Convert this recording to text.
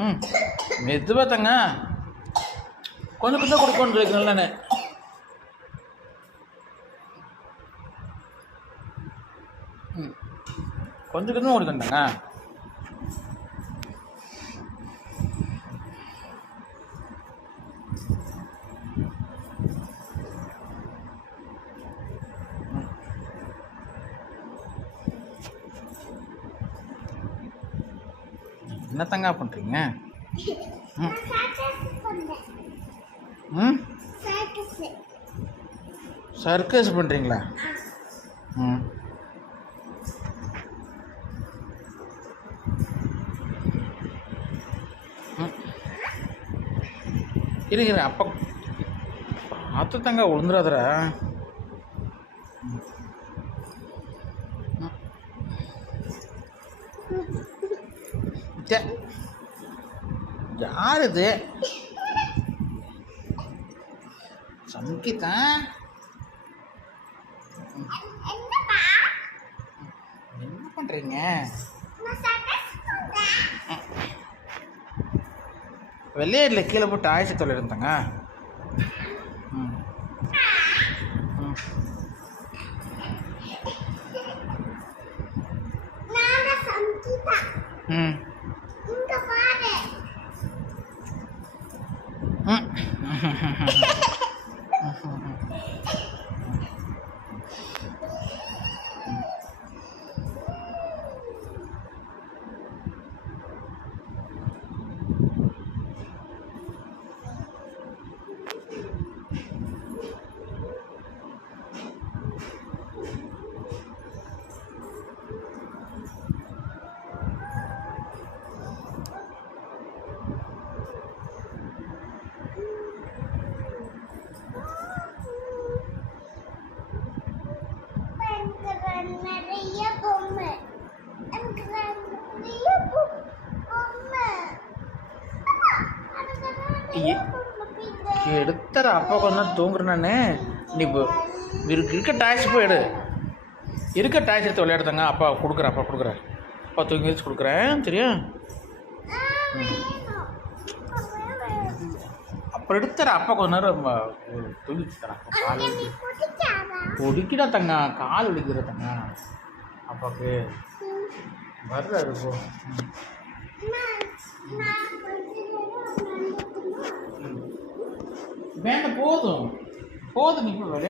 ம் மெதுவாக தாங்க கொஞ்சம் கொஞ்சம் கொடுக்கணும்னு சொல்லிக்கிறேன் நான். ம் கொஞ்சம் கொஞ்சம் கொடுக்கணுங்க. என்னத்தங்க பண்ணுறீங்க? ம் சர்க்கஸ் பண்ணுறீங்களா? ம் இருக்கிற அப்போ பார்த்து தாங்க விழுந்துடாதரா. யார் இது? சங்கீதா என்ன பண்ணுறீங்க? வெள்ளையடில் கீழே போட்டு ஆயிடுச்சு தொலை இருந்தாங்க. ம் ம் எடுத்துற அப்பா கொஞ்சம் தூங்குறேன் நான். நீ இப்போ இருக்க டாய்ஸ் போய் எடு. இருக்க டாய்ஸ் எடுத்து விளையாடுதாங்க. அப்பா கொடுக்குறேன், அப்பா கொடுக்குறேன், அப்பா தூங்கி வச்சு கொடுக்குறேன். சரியா? அப்புறம் எடுத்துற அப்பா கொஞ்ச நேரம் தூங்கி வச்சு தரேன். கால் ஒடிக்கிடா தங்க, கால் ஒடிக்கிற தங்க. அப்பாவுக்கு வர்றாரு போ. வேண்டாம், போதும் போதும், நீ இப்போ